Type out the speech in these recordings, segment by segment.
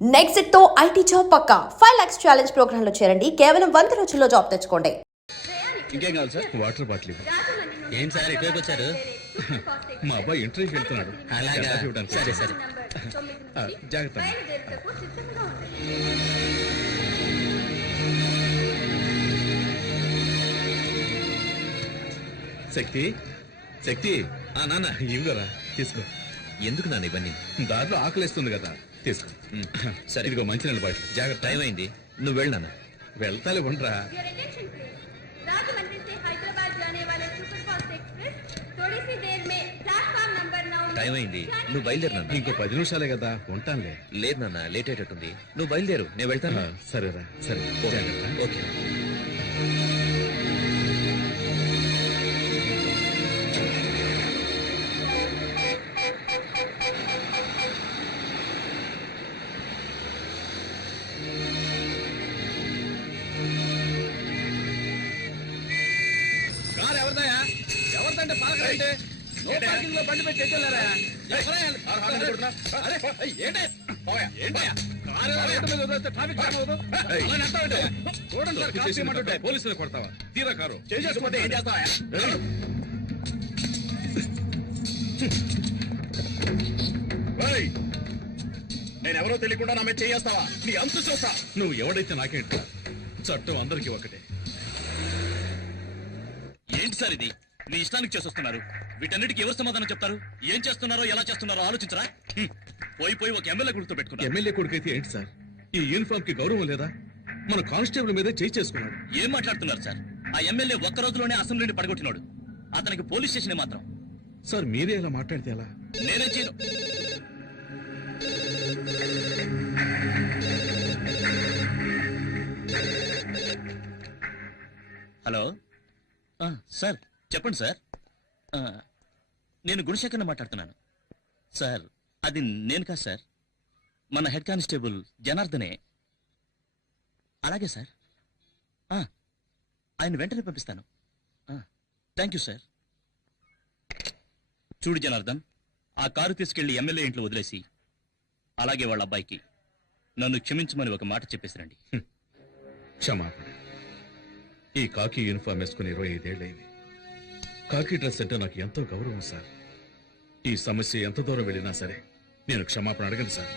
Next తో IT job పక్కా 5 lakhs challenge program లో చేరండి. కేవలం 100 రోజుల్లో జాబ్ తెచ్చుకోండి. ఇంకేం కావాలి సార్? వాటర్ బాటిల్ ఏం సార్ ఇటువైపు వచ్చారు? మా అబ్బాయి ఇంటర్వ్యూకి వెళ్తున్నాడు. అలాగా సరే సరే జాగ్రత్త. శక్తి శక్తి నాన్న ఇవ్వరా, తీసుకో. ఎందుకు నాన్న ఇవన్నీ? దాంట్లో ఆకలిస్తుంది కదా, తీసుకో. సరే ఇదిగో మంచినీళ్ళ బాటిల్, జాగ్రత్త. టైం అయింది, నువ్వు వెళ్ళు నాన్న. వెళ్తాలే, ఉండరా. టైం అయింది, నువ్వు బయలుదేరు నాన్న. ఇంకో 10 నిమిషాలే కదా, ఉంటానులే. లేదు నాన్న, లేట్ అయ్యేటట్టుంది. నువ్వు బయలుదేరు, నేను వెళ్తాను. సరేరా, సరే, జాగ్రత్త. ఓకే. కారు ఎవరిదయా? ఎవరిదంటే పాలకంటే బండి పెట్టి ఎక్కలేరా? పోలీసులు కొడతావా? తీరా కారు చేసుకుంటే ఏం చేస్తావా? నేనెవరో తెలియకుండా నా మీద చేస్తావా? నీ అంతు చూస్తా. నువ్వు ఎవడైతే నాకేంట, చట్టం అందరికీ ఒకటే. ఏంటి సార్ ఇది? మీ ఇష్టానికి చేసొస్తున్నారు. వీటన్నిటికీ ఎవరు సమాధానం చెప్తారు? ఏం చేస్తున్నారో ఎలా చేస్తున్నారో ఆలోచించరా? పోయి ఒక ఎమ్మెల్యే కొడుకుతో పెట్టుకున్నారు. ఎమ్మెల్యే కొడుకైతే ఏంటి సార్? ఈ యూనిఫామ్ కి గౌరవం లేదా? మన కానిస్టేబుల్ మీద చేయి చేసుకున్నాడు. ఏం మాట్లాడుతున్నారు సార్? ఆ ఎమ్మెల్యే ఒక్క రోజులోనే అసెంబ్లీని పడగొట్టినాడు. అతనికి పోలీస్ స్టేషన్ మాత్రం. సార్ మీరే ఇలా మాట్లాడితే ఎలా? నేనే చేయను. హలో సార్, చెప్పండి సార్. నేను గుణశేఖర్ని మాట్లాడుతున్నాను సార్. అది నేను కాదు సార్, మన హెడ్ కానిస్టేబుల్ జనార్దనే. అలాగే సార్, ఆయన వెంటనే పంపిస్తాను. Thank you sir. చూడు జనార్దన్, ఆ కారు తీసుకెళ్లి ఎమ్మెల్యే ఇంట్లో వదిలేసి అలాగే వాళ్ళ అబ్బాయికి నన్ను క్షమించమని ఒక మాట చెప్పేసిరండి. క్షమాపణ. ఈ కాకి యూనిఫామ్ వేసుకుని 25 ఏళ్ళైంది. కాకి డ్రెస్ అంటే నాకు ఎంతో గౌరవం సార్. ఈ సమస్య ఎంత దూరం వెళ్ళినా సరే నేను క్షమాపణ అడగను sir.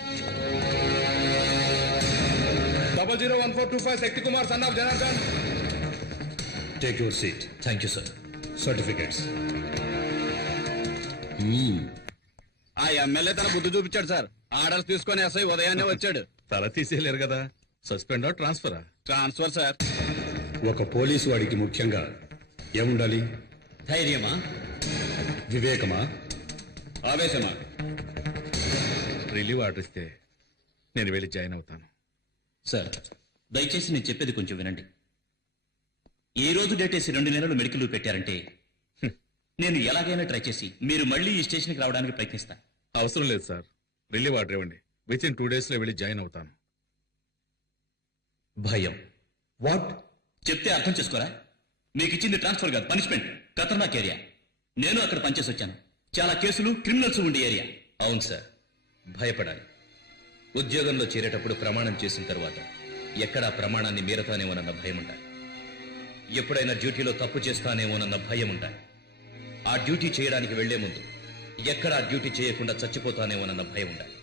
001425 Shakti Kumar son of Janardhan. Take your seat. Thank you sir. Certificates. ఆ ఎమ్మెల్యే తన బుద్ధి చూపించాడు సార్. ఆర్డర్స్ తీసుకొని ఎస్ఐ ఉదయాన్నే వచ్చాడు. తల తీసేయలేరు కదా. సస్పెండా, ట్రాన్స్ఫరా? Transfer sir. ఒక పోలీసు వాడికి ముఖ్యంగా ఏముండాలి? ధైర్యమా, వివేకమా, ఆవేశమా? రిలీవ్ ఆర్డర్ ఇస్తే నేను వెళ్ళి జాయిన్ అవుతాను. సార్ దయచేసి నేను చెప్పేది కొంచెం వినండి. ఈ రోజు డేట్ వేసి 2 నెలలు మెడికల్ లీవ్ పెట్టారంటే నేను ఎలాగైనా ట్రై చేసి మీరు మళ్ళీ ఈ స్టేషన్కి రావడానికి ప్రయత్నిస్తాను. అవసరం లేదు సార్, రిలీవ్ ఆర్డర్ ఇవ్వండి. వితిన్ 2 days లో వెళ్ళి జాయిన్ అవుతాను. భయం వాట్? చెప్తే అర్థం చేసుకోరా? మీకు ఇచ్చింది ట్రాన్స్ఫర్ కాదు, పనిష్మెంట్. ఖతర్నాక్ ఏరియా. నేను అక్కడ పనిచేసి వచ్చాను. చాలా కేసులు, క్రిమినల్స్ ఉండే ఏరియా. అవును సార్, భయపడాలి. ఉద్యోగంలో చేరేటప్పుడు ప్రమాణం చేసిన తర్వాత ఎక్కడా ప్రమాణాన్ని మీరతానేమోనన్న భయం ఉండాలి. ఎప్పుడైనా డ్యూటీలో తప్పు చేస్తానేమోనన్న భయం ఉండాలి. ఆ డ్యూటీ చేయడానికి వెళ్లే ముందు ఎక్కడా డ్యూటీ చేయకుండా చచ్చిపోతానేమోనన్న భయం ఉండాలి.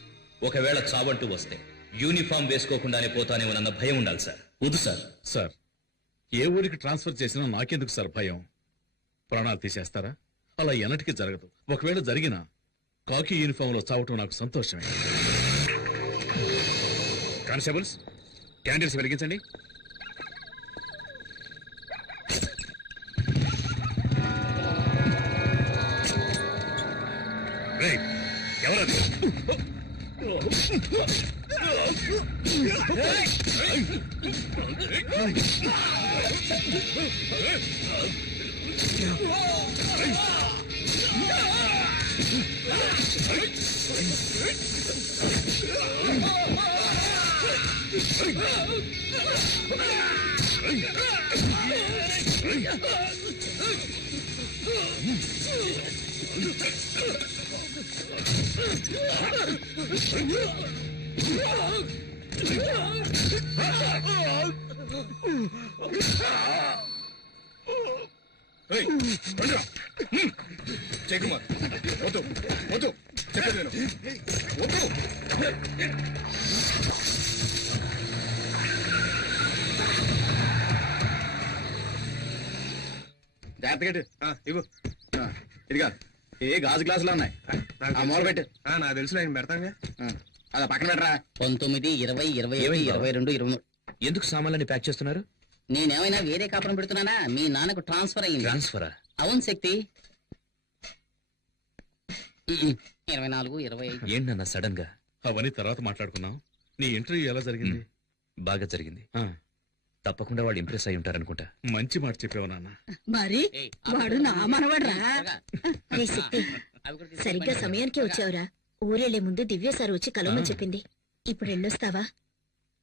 ఒకవేళ చావంటూ వస్తే యూనిఫామ్ వేసుకోకుండానే పోతానేమోనన్న భయం ఉండాలి సార్. వద్దు సార్. సార్, ఏ ఊరికి ట్రాన్స్ఫర్ చేసినా నాకెందుకు సార్ భయం? ప్రాణాలు తీసేస్తారా? అలా ఎన్నటికీ జరగదు. ఒకవేళ జరిగినా కాకి యూనిఫామ్ లో చావటం నాకు సంతోషమే. కానిస్టేబుల్స్, క్యాండిల్స్ వెలిగించండి. ఎవరది? జయకుమార్ వద్దు వద్దు చెప్పేది నేను వద్దు. జాగ్రత్తగా ఇవ్వు. ఇదిగా ఏ గాజు గ్లాసులు ఉన్నాయి ఆ మూల పెట్టు. నాకు తెలుసు నేను పెడతాగా. అలా పక్కన పెట్టరా. 19, 20, 21, 22, 23. ఎందుకు సామాన్లని ప్యాక్ చేస్తున్నారు? నేనేమైనా వేరే కాపురం పెడుతున్నానా? మీ నాన్నకు ట్రాన్స్ఫర్ అయ్యింది. ట్రాన్స్ఫరా? అవును శక్తి. 24, 25. ఏంటన్న సడన్ గా? అవన్నీ తర్వాత మాట్లాడుకున్నాం. నీ ఇంటర్వ్యూ ఎలా జరిగింది? బాగా జరిగింది. ఆ, తప్పకుండా వాళ్ళు ఇంప్రెస్ అయి ఉంటారనుకుంటా. మంచి మాట చెప్పావు నాన్న. మరి ఏయ్, వాడు నా మనవడ్రా. త్వరగా. రే శక్తి, అవి కూడా తీసుకెళ్ళి సరిగ్గా పైన. సమయానికి వచ్చావురా. ఊరెళ్లే ముందు దివ్య సార్ వచ్చి కలవమని చెప్పింది. ఇప్పుడు వెళ్ళొస్తావా?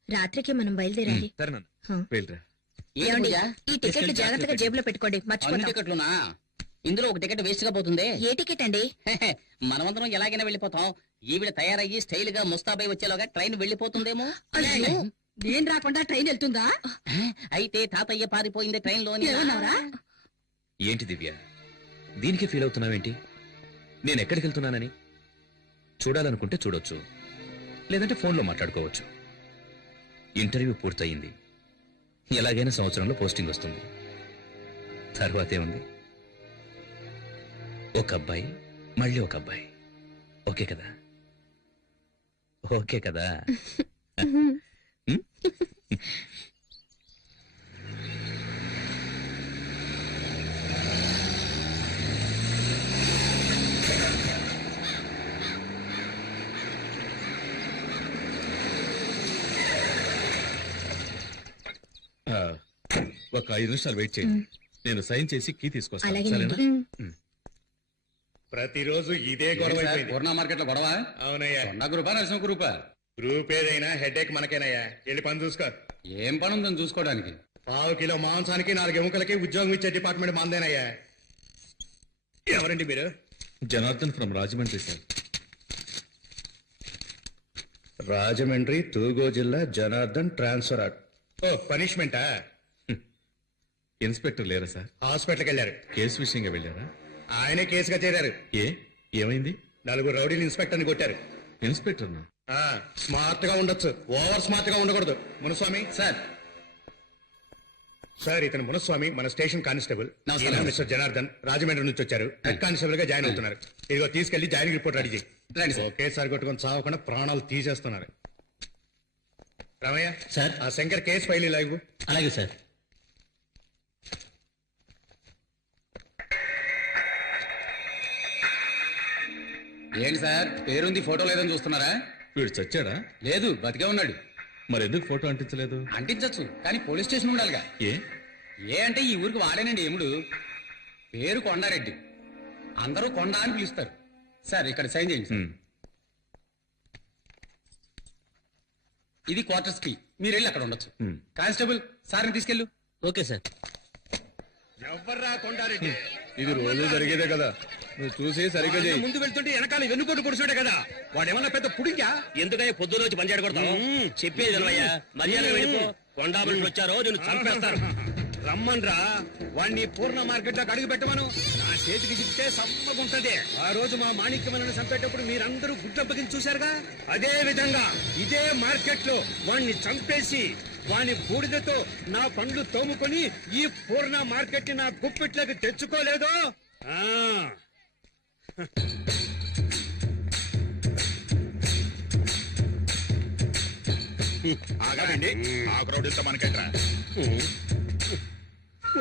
రాత్రికి మనం బయలుదేరాలి. వెళ్ళరా. ఏంటి ఏమండి, పూజ? ఈ టికెట్లు జాగ్రత్తగా జేబులో పెట్టుకోండి, అన్ని మర్చిపోతాం. టికెట్లునా? ఇందులో ఒక టికెట్ వేస్ట్ గా పోతుంది. ఏ టికెట్ అండి? మనమందరం ఎలాగైనా వెళ్ళిపోతాం. ఈవిడ తయారయ్యి స్టైల్ గా ముస్తాబై వచ్చేలోగా ట్రైన్ వెళ్ళిపోతుందేమో. అయ్యో, నేను రాకుండా ట్రైన్ వెళ్తుందా? అయితే తాతయ్య పారిపోయింది ట్రైన్ లోని. ఏమన్నావురా? ఏంటి దివ్య, దీనికి ఫీల్ అవుతున్నావేంటి? నేను ఎక్కడికి వెళ్తున్నానని? చూడాలనుకుంటే చూడొచ్చు, లేదంటే ఫోన్లో మాట్లాడుకోవచ్చు. ఇంటర్వ్యూ పూర్తయింది. ఎలాగైనా సంవత్సరంలో పోస్టింగ్ వస్తుంది. తర్వాతే ఉంది, ఒక అబ్బాయి మళ్ళీ ఒక అబ్బాయి. ఓకే కదా? ఓకే కదా? ఆ, ఒక 5 నిమిషాలు వెయిట్ చేయండి. నేను సైన్ చేసి కీ తీసుకొస్తాను. అలాగేనండి. సరేనా? ప్రతిరోజు ఇదే గొడవ అయిపోయింది. పూర్ణ మార్కెట్ లో గొడవ. అవునయ్యా, కొండ గ్రూపా నరసింహ గ్రూపా? గ్రూప్ ఏదైనా హెడేక్ మనకేనయ్యా. వెళ్ళి పని చూసుకో. ఏం పని ఉందని చూసుకోవడానికి? 1/2 కిలో మాంసానికి 4 ఎముకలకి ఉద్యోగం ఇచ్చే డిపార్ట్మెంట్ మందేనయ్యా. ఎవరండి మీరు? Janardhan from Rajahmundry sir. రాజమండ్రి తూగో జిల్లా జనార్దన్ ట్రాన్స్ఫర్. ఓ పనిష్మెంటా? ఇన్స్పెక్టర్ లేరా సార్? హాస్పిటల్కి వెళ్ళారు. కేసు విషయంగా వెళ్ళారా? ఆయనే కేసుగా చేరారు. ఏమైంది? 4 రౌడీలు ఇన్స్పెక్టర్ని కొట్టారు. ఇన్స్పెక్టర్నా? స్మార్ట్ గా ఉండొచ్చు, ఓవర్ స్మార్ట్ గా ఉండకూడదు. మునుస్వామి సార్. సార్, ఇతను మునుస్వామి, మన స్టేషన్ కానిస్టేబుల్. నమస్కారం. ఈయన మిస్టర్ జనార్దన్, రాజమండ్రి నుంచి వచ్చారు. హెడ్ కానిస్టేబుల్ గా జాయిన్ అవుతున్నారు. ఇదిగో తీసుకెళ్లి జాయినింగ్ రిపోర్ట్ రెడీ చేయి. రండి సార్. ఒకేసారి కొట్టుకొని చావకుండా ప్రాణాలు తీసేస్తున్నారు. రామయ్య సార్. ఆ శంకర్ కేసు ఫైల్ ఇలా ఇవ్వు. అలాగే సార్. ఏంటి సార్, పేరుంది ఫోటో లేదని చూస్తున్నారా? వీడు చచ్చాడా? లేదు, బతికే ఉన్నాడు. మరి ఎందుకు ఫోటో అంటించలేదు? అంటించచ్చు, కానీ పోలీస్ స్టేషన్ ఉండాలిగా. ఏ ఏ అంటే ఈ ఊరికి వాడేనండి ఎముడు. పేరు కొండారెడ్డి, అందరూ కొండ అని పిలుస్తారు. సార్ ఇక్కడ సైన్ చేయండి సార్. ఉమ్. ఇది క్వార్టర్స్ కి, మీరు వెళ్ళి అక్కడ ఉండొచ్చు. ఉమ్. కానిస్టేబుల్, సార్ని తీసుకెళ్ళు. Okay sir. ఎవర్రా కొండారెడ్డి? ఇది రోజు జరిగేదే కదా, నువ్వు చూసి సరిగ్గా చేయి. ముందు వెళ్తుంటే వెనకాల వెన్నుపోటు పొడుచుంటే కదా. వాడేమన్నా పెద్ద పుడింగా? ఎందుకయ్యా పొద్దున వచ్చి పంచాడు కొడతావు? చెప్పేది వినవయ్యా, మర్యాద వెళ్ళిపో. కొండా మనుషులు వచ్చారో నేను చంపేస్తారు. రమ్మన్రా, వాణ్ణి పూర్ణ మార్కెట్ లోకి అడుగు పెట్టమను. నా చేతికి చిక్కితే సమ్మగుంటది. ఆ రోజు మా మాణిక్యమలను చంపేటప్పుడు మీరందరూ గుడ్డప్పగించి చూశారుగా. అదే విధంగా ఇదే మార్కెట్ లో వాణ్ణి చంపేసి వాని బూడిదతో నా పండ్లు తోముకొని ఈ పూర్ణ మార్కెట్ ని నా గుప్పిట్లోకి తెచ్చుకోలేదో. ఆగాలండి. ఆ క్రౌడ్తో మనకెట్రా?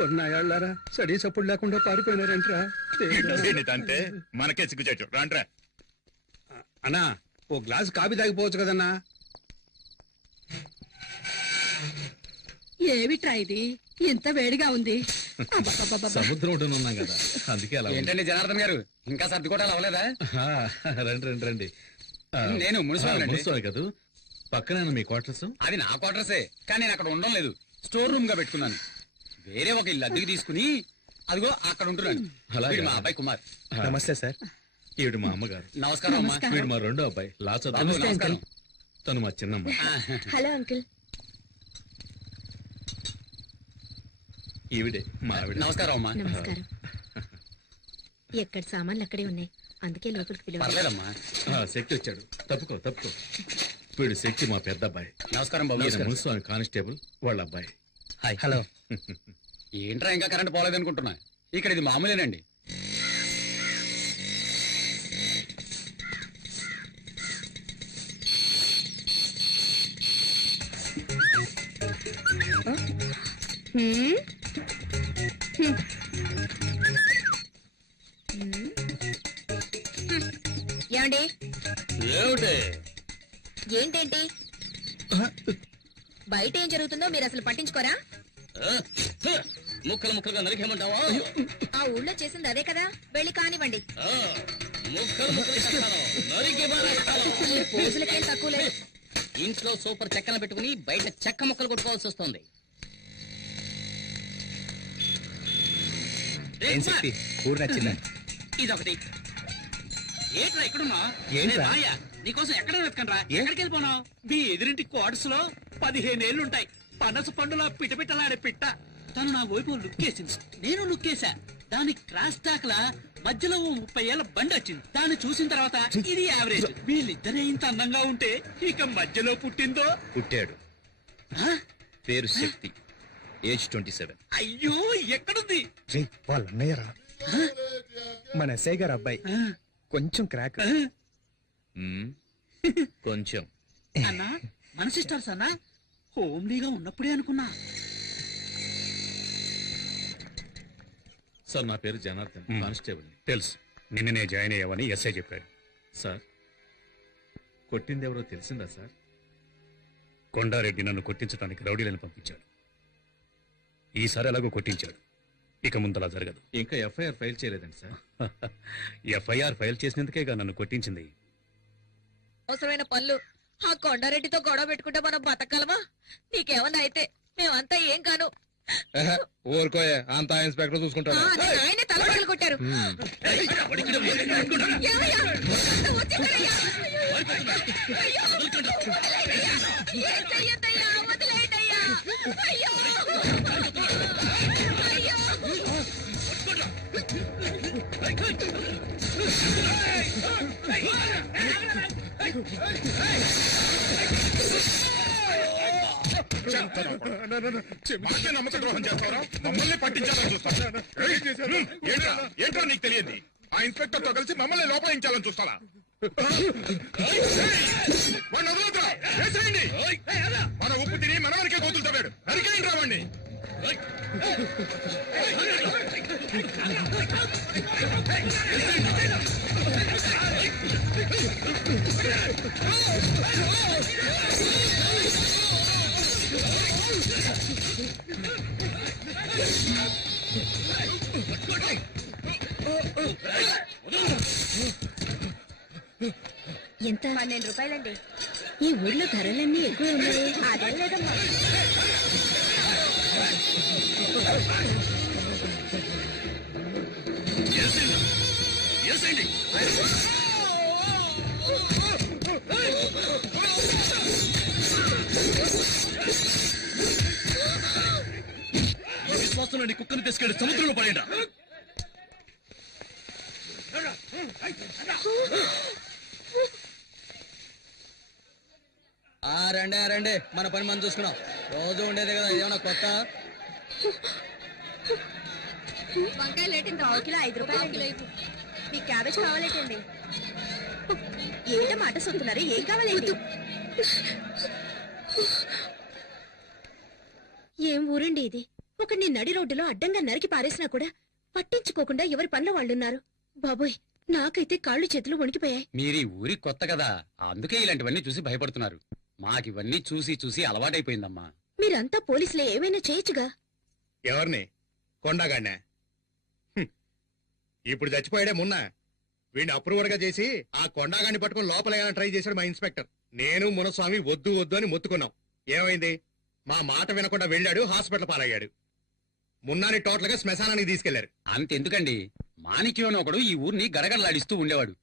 ఉన్నాయాళ్ళారా సడీ సప్పుడు లేకుండా పారిపోయినారంట్రా. అంటే మనకే సిగ్గుచేటు. రాంట్రా. అన్నా, ఓ గ్లాస్ కాఫీ తాగిపోవచ్చు కదన్నా. ఏమిట్రా ఇది ఇంత వేడిగా ఉంది? అబ్బబ్బబ్బబ్బ. సముద్రం ఒడ్డున ఉన్నాం కదా, అందుకే అలా ఉంది. ఏంటండి జనార్దన్ గారు, ఇంకా సర్దుకోవటాలు అవ్వలేదా? ఆ, రండి రండి రండి. ఆ, నేను మున్సిపాల్ అండి. మున్సిపాల్ కాదు, పక్కనే మీ క్వార్టర్స్. అది నా క్వార్టర్సే, కానీ నేను అక్కడ ఉండడం లేదు. స్టోర్ రూమ్ గా పెట్టుకున్నాను. వేరే ఒక ఇల్లు అద్దెకి తీసుకుని అదిగో అక్కడ ఉంటున్నాను. అలాగా? వీడు మా అబ్బాయి కుమార్. నమస్తే సార్. ఈవిడ మా అమ్మగారు. నమస్కారం అమ్మా. వీడు మా రెండో అబ్బాయి లా బాబు, చదువు. నమస్కారం. తను మా చిన్నమ్మ. Hello uncle. ఈవిడే మా ఆవిడ. నమస్కారం అమ్మా. నమస్కారం. ఎక్కడ సామాన్లు అక్కడే ఉన్నాయి, అందుకే లోపలికి పిలువ. పర్లేదమ్మా. శక్తి వచ్చాడు. తప్పుకో తప్పుకో. వీడు శక్తి మా పెద్ద అబ్బాయి. నమస్కారం బాబు. ఈయన మున్సిపల్ కానిస్టేబుల్ వాళ్ళ అబ్బాయి. హాయ్. హలో. ఏంట్రా ఇంకా కరెంట్ పోలేదు అనుకుంటున్నా, ఇక్కడ ఇది మామూలేనండి. ఏమండి? ఏమిటి? ఏంటేంటి బయట ఏం జరుగుతుందో మీరు అసలు పట్టించుకోరా? ముక్కలు ముక్కలుగా నరికేమంటావా? ఆ ఊళ్ళో చేసింది అదే కదా, వెళ్ళి కానివ్వండి. ముక్కలు ముక్కలు నరికి పారేస్తాను. ఈ పోజులకేం తక్కువ లేదు. ఇంట్లో సూపర్ చెక్కలు పెట్టుకుని బయట చెక్క ముక్కలు కొట్టుకోవాల్సి వస్తుంది. కూర నచ్చిందా? ఇదొకటి. ఏంట్రా ఇక్కడున్నా? ఏంట్రా? నీకోసం ఎక్కడ వెతకండ్రా? ఎక్కడికి వెళ్ళిపోనావు? మీ ఎదురింటి క్వార్టర్స్ లో 15 ఏళ్లుంటాయి. పనస పండులా పిటపిటలాడే పిట్ట. తను నా వైపు లుక్కేసింది, నేను లుక్కేసా. దాని క్రాస్ టాక్ లా మధ్యలో 30 ఏళ్ల బండి వచ్చింది. దాన్ని చూసిన తర్వాత ఇది యావరేజ్. వీళ్ళిద్దరే ఇంత అందంగా ఉంటే ఇక మధ్యలో పుట్టిందో. పుట్టాడు. పేరు శక్తి. ఏజ్ 27. అయ్యో ఎక్కడుంది? వాళ్ళ అన్నయ్యరా, మన ఎస్ఐ గారు అబ్బాయి. కొంచెం క్రాక్. కొంచెం. అన్నా మన సిస్టర్స్ అన్నా, హోమ్లీగా ఉన్నప్పుడే అనుకున్నా. సార్ నా పేరు జనార్దన్, కానిస్టేబుల్. తెలుసు, నిన్ననే జాయిన్ అయ్యావని ఎస్ఐ చెప్పాడు. సార్ కొట్టింది ఎవరో తెలిసిందా సార్? కొండారెడ్డి నన్ను కొట్టించడానికి రౌడీలను పంపించాడు. ఈసారి ఎలాగో కొట్టించాడు, ఇక ముందలా జరగదు. ఇంకా ఎఫ్ఐఆర్ ఫైల్ చేయలేదండి సార్. ఎఫ్ఐఆర్ ఫైల్ చేసినందుకేగా నన్ను కొట్టించింది. అవసరమైన పనులు ఆ కొండారెడ్డితో గొడవ పెట్టుకుంటే మనం బతకగలమా? నీకేమన్నా అయితే మేమంతా ఏం కాను. ఊరుకోయే, అంతా ఇన్స్పెక్టర్ చూసుకుంటాడు. ఆయనే తలపగలు కొట్టారు. ఏమయ్యా? వచ్చేసారయ్యా. అయ్యో. ఏం చెయ్యొద్దయ్యా, వదిలేయండయ్యా. అయ్యో. అయ్యో. నమ్మక ద్రోహం చేస్తారా? మమ్మల్ని పట్టించాలని చూస్తారా? ఏంట్రా నీకు తెలియదు? ఆ ఇన్స్పెక్టర్ తో కలిసి మమ్మల్ని లోపలించాలని చూస్తారా? వాడిని వదలొద్దురా, వేసేయండి. మన ఉప్పు తిని మనవరికే గోతులు తవ్వాడు, అరికేయండి రా వాడిని. ఎంత? 12 రూపాయలండి. ఈ ఊళ్ళో ధరలన్నీ ఎక్కువ ఉన్నాయి. అదే లేదమ్మా. విశ్వాసంలోని కుక్కను తీసుకెళ్లి సముద్రంలో పడేయండి. రండి రండి, మన పని మనం చూసుకున్నాం. రోజు ఉండేదే కదా, ఏమన్నా కొత్త? వంకాయలు ఏంటి? 5 రూపాయలు. మీ క్యాబేజ్ కావాలేటండి? ఏంటో మాట సొత్తున్నారు, ఏం కావాలండి? ఏం ఊరండి ఇది? ఒకడిని నడి రోడ్డులో అడ్డంగా నరికి పారేసినా కూడా పట్టించుకోకుండా ఎవరి పనుల వాళ్ళున్నారు. బాబోయ్, నాకైతే కాళ్ళు చేతులు వణికిపోయాయి. మీరు ఈ ఊరి కొత్త కదా, అందుకే ఇలాంటివన్నీ చూసి భయపడుతున్నారు. మాకివన్నీ చూసి చూసి అలవాటైపోయిందమ్మా. మీరంతా పోలీసులే, ఏమైనా చేయొచ్చుగా. ఎవరిని? కొండగాడినా? ఇప్పుడు చచ్చిపోయాడే మున్నా. వీడిని అప్రూవర్ గా చేసి ఆ కొండగాడిని పట్టుకుని లోపలేయాలని ట్రై చేశాడు మా ఇన్స్పెక్టర్. నేను మునస్వామి వద్దు వద్దు అని మొత్తుకున్నాం. ఏమైంది? మా మాట వినకుండా వెళ్ళాడు, హాస్పిటల్ పాలయ్యాడు. మున్నాని టోటల్ గా శ్మశానానికి తీసుకెళ్లారు. అంతెందుకండి, మాణిక్యం అని ఒకడు ఈ ఊరిని గడగడలాడిస్తూ ఉండేవాడు.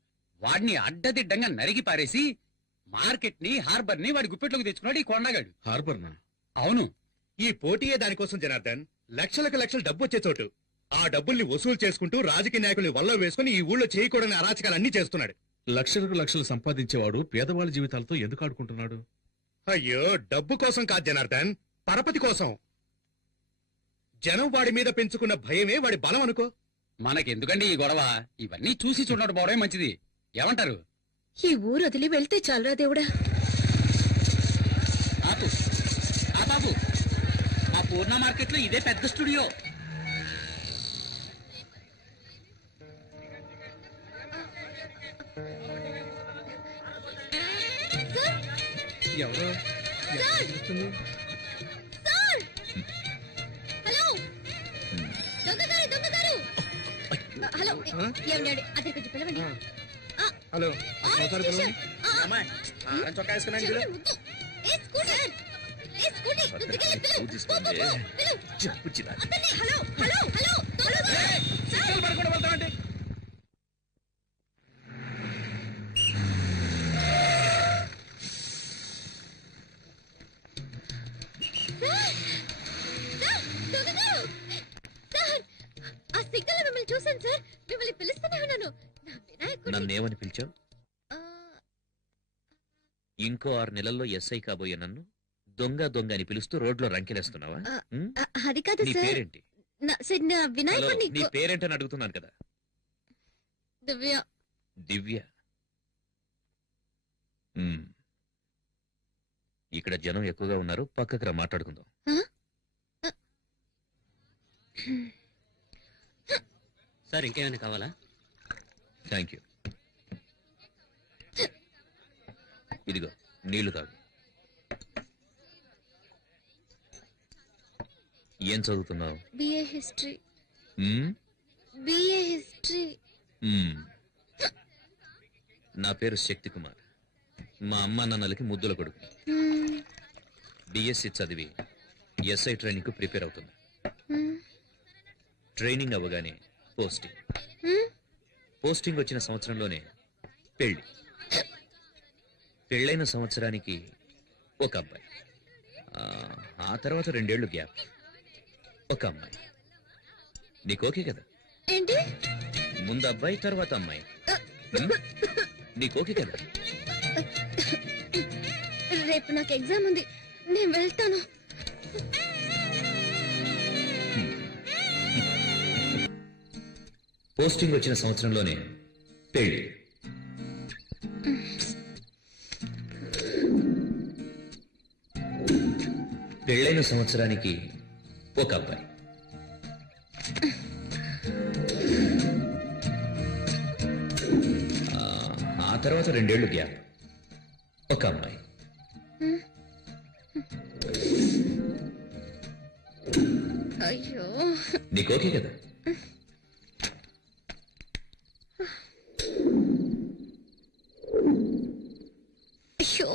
వాడిని అడ్డదిడ్డంగా నరికి పారేసి మార్కెట్ ని, హార్బర్ ని వాడి గుప్పెట్లోకి తెచ్చుకున్నాడు ఈ కొండగాడు. హార్బర్ నా? అవును. ఈ పోటీయే దానికోసం జనార్దన్. లక్షలకు లక్షలు డబ్బు వచ్చే చోటు. ఆ డబ్బుల్ని వసూలు చేసుకుంటూ రాజకీయ నాయకుల్ని వల్ల వేసుకుని ఈ ఊళ్ళో చేయకూడని అరాచకాలన్నీ చేస్తున్నాడు. లక్షలకు లక్షలు సంపాదించేవాడు పేదవాళ్ళ జీవితాలతో ఎందుకు ఆడుకుంటున్నాడు? అయ్యో, డబ్బు కోసం కాదు జనార్దన్, పరపతి కోసం. జనం వాడి మీద పెంచుకున్న భయమే వాడి బలం అనుకో. మనకెందుకండి ఈ గొడవ? ఇవన్నీ చూసి చూడడం పోవడమే మంచిది. ఏమంటారు? ఈ ఊరు వదిలి వెళ్తే చాలరా దేవుడా. ఆపు ఆ బాబు, మా పూర్ణ మార్కెట్ లో ఇదే పెద్ద స్టూడియో. ఎవరో హలో దొంగగారు. హలో ఏమండి, అతను కొంచెం పిలవండి. హలో, చొక్కా వేసుకున్నాను చూడు. సిగ్నల్ పడకుండా వెళ్తామండి. ఆ సిగ్నల్ మిమ్మల్ని చూసాను సార్. మిమ్మల్ని పిలుస్తూనే ఉన్నాను. నా వినాయకుడు. నన్నేమని పిలిచావు? ఇంకో 6 నెలల్లో ఎస్ఐ కాబోయే నన్ను దొంగ దొంగ అని పిలుస్తూ రోడ్లో రంకెలేస్తున్నావా? ఉమ్? అది కాదు నీ సార్. పేరేంటి? సార్ నా హలో, వినాయకుడిని నీ పేరేంటని అడుగుతున్నాను కదా. దివ్య. దివ్య. ఉమ్. ఇక్కడ జనం ఎక్కువగా ఉన్నారు, పక్కకు రా మాట్లాడుకుందాం. సార్ ఇంకేమైనా కావాలా? Thank you. ఇదిగో నీళ్లు తాగు. ఏం చదువుతున్నావు? BA history. ఉమ్? BA history. ఉమ్. నా పేరు శక్తి కుమార్. మా అమ్మ నాన్నలకి ముద్దుల కొడుకు. డిఎస్సి చదివి ఎస్ఐ ట్రైనింగ్ కు ప్రిపేర్ అవుతున్నా. ట్రైనింగ్ అవ్వగానే పోస్టింగ్ వచ్చిన సంవత్సరంలోనే పెళ్లి. పెళ్ళైన సంవత్సరానికి ఒక అబ్బాయి. ఆ తర్వాత 2 ఏళ్లు గ్యాప్, ఒక అమ్మాయి. నీకు ఓకే కదా? ఏంటి? ముందు అబ్బాయి తర్వాత అమ్మాయి. నీకు ఓకే కదా? రేపు నాకు ఎగ్జామ్ ఉంది, నేను వెళ్తాను. పోస్టింగ్ వచ్చిన సంవత్సరంలోనే పెళ్లి. పెళ్ళైన సంవత్సరానికి ఒక అబ్బాయి. ఆ తర్వాత 2 ఏళ్లు గ్యాప్, ఒక అమ్మాయి. అయ్యో, నీకు ఓకే కదా? అయ్యో.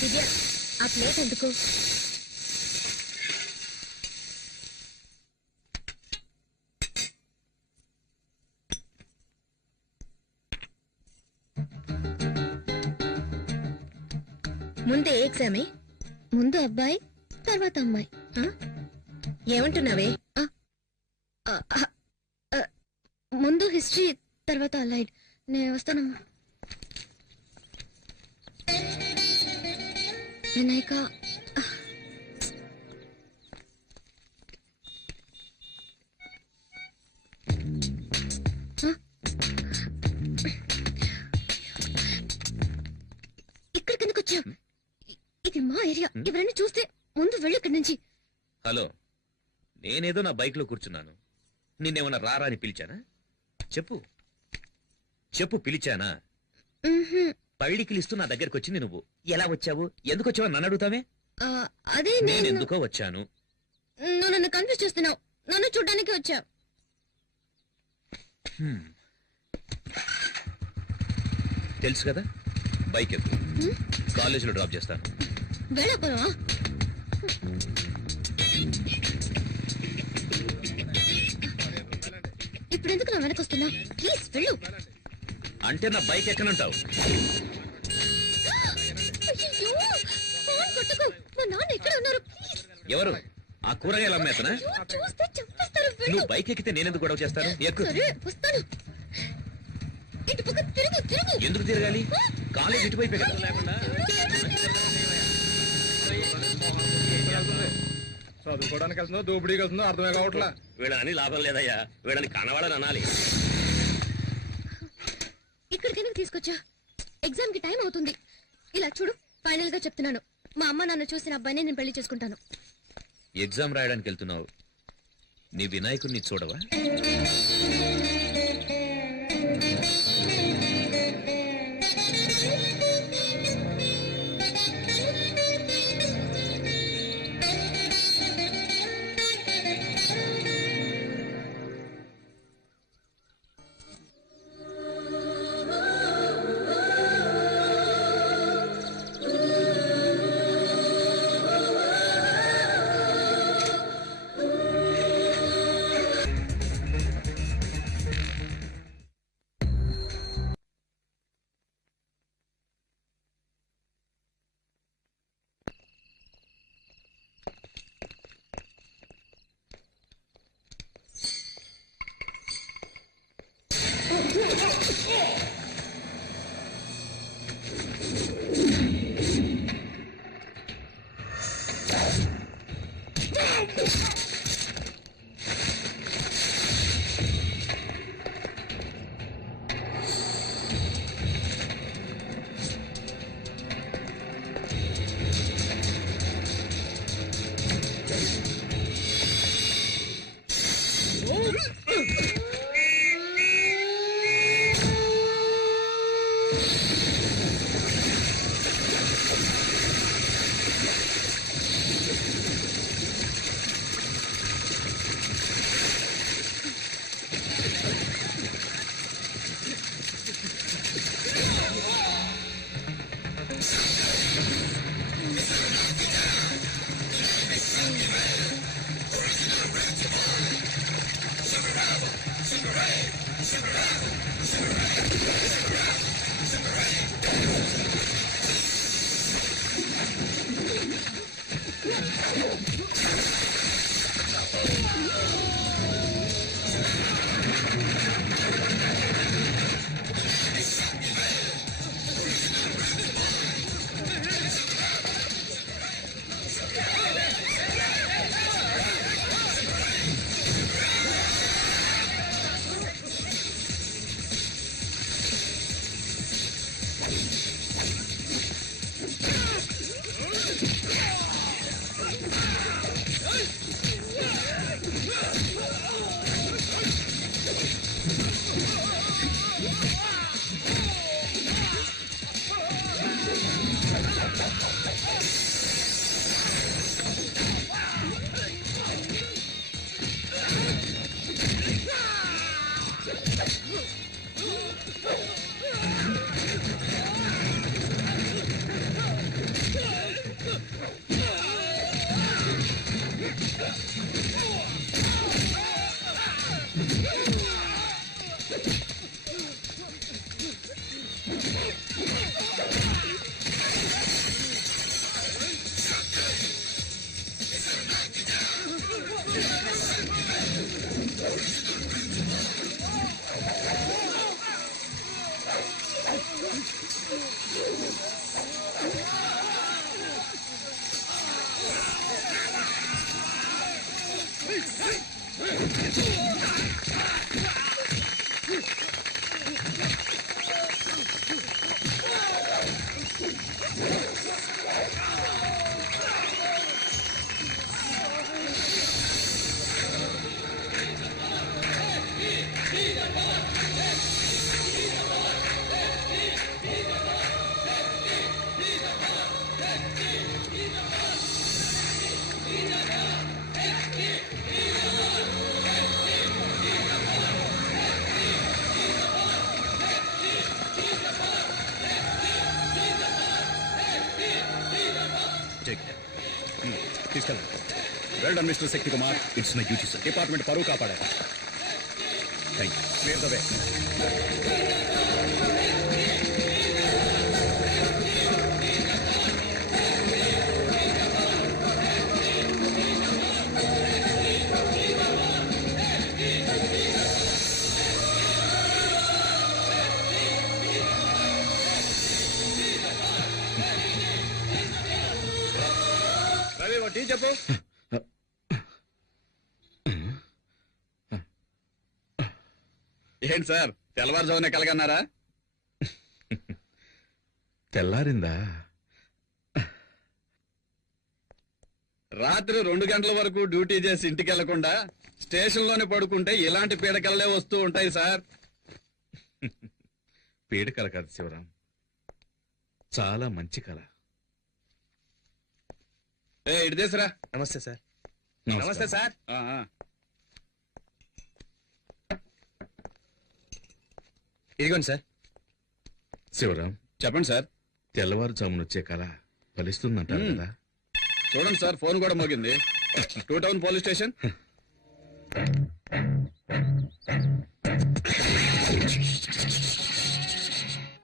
దివ్య, ఆ ప్లేట్ ఎందుకు? ముందే ఎగ్జామే, ముందు అబ్బాయి తర్వాత అమ్మాయి. ఏమంటున్నావే? ముందు హిస్టరీ తర్వాత అలైడ్. నేను వస్తానమ్మా. వినాయక, ఇక్కడికి ఎందుకు వచ్చావు? ఇది మా ఏరియా. ఎవరైనా చూస్తే ముందు వెళ్ళు ఇక్కడి నుంచి. హలో, నేనేదో నా బైక్ లో కూర్చున్నాను. నిన్నేమన్నా రారా అని పిలిచానా? చెప్పు చెప్పు, పిలిచానా? పైడికిలిస్తూ నా దగ్గరకు వచ్చింది నువ్వు. ఎలా వచ్చావు, ఎందుకు వచ్చావు నన్ను అడుగుతావే? అదే నేను ఎందుకో వచ్చాను. నువ్వు నన్ను కన్ఫ్యూజ్ చేస్తున్నావు. నన్ను చూడ్డానికి వచ్చావు. తెలుసు కదా, బైక్ ఎక్కు, కాలేజీలో డ్రాప్ చేస్తాను. వెళ్ళపోవా? ఇప్పుడు ఎందుకు నా వెనకొస్తున్నా? ప్లీజ్ వెళ్ళు. అంటే నా బైక్ ఎక్కనంటావు? అయ్యో, ఫోన్ కొట్టుకో. మా నాన్న ఎక్కడ ఉన్నారు? ఎవరు ఆ కూరగాయలు అమ్మేతనా? చూస్తే చంపేస్తారు వెళ్ళు. నువ్వు బైక్ ఎక్కితే నేనెందుకు గొడవ చేస్తాను? ఎక్కు. సరే వస్తాను. ఇటు పక్క తిరుగు తిరుగు. ఎందుకు తిరగాలి? కాలేజ్ ఇటువైపే కదా. చదువుకోవడానికి వెళ్తుందో దోపిడీకి వెళ్తుందో అర్థమే కావట్లా. వీళ్ళని లాభం లేదయ్యా, వీళ్ళని కనవాడని అనాలి. ఇక్కడికెందుకు తీసుకొచ్చా? ఎగ్జామ్ కి టైం అవుతుంది. ఇలా చూడు, ఫైనల్ గా చెప్తున్నాను, మా అమ్మ నాన్న చూసిన అబ్బాయిని నేను పెళ్లి చేసుకుంటాను. ఎగ్జామ్ రాయడానికి వెళ్తున్నావు, నీ వినాయకుడిని చూడవా? తీసుకెళ్ళండి. Well done mister Shakti Kumar. It's my duty sir. Department పరువు కాపాడారు. Thank you. Clear the way. Tea చెప్పు. ఏంటి సార్ తెల్లవారుజామునే కలగన్నారా? తెల్లారిందా? రాత్రి 2 గంటల వరకు డ్యూటీ చేసి ఇంటికి వెళ్లకుండా స్టేషన్లోనే పడుకుంటే ఇలాంటి పీడకలే వస్తూ ఉంటాయి సార్. పీడకల కాదు శివరాం, చాలా మంచి కళ. ఇటు దేశరా. నమస్తే సార్. నమస్తే సార్. ఇదిగోండి సార్. శివరాం చెప్పండి సార్. తెల్లవారుజామున వచ్చే కళ ఫలిస్తుందంటారు కదా? చూడండి సార్, ఫోన్ కూడా మోగింది. 2 టౌన్ పోలీస్ స్టేషన్.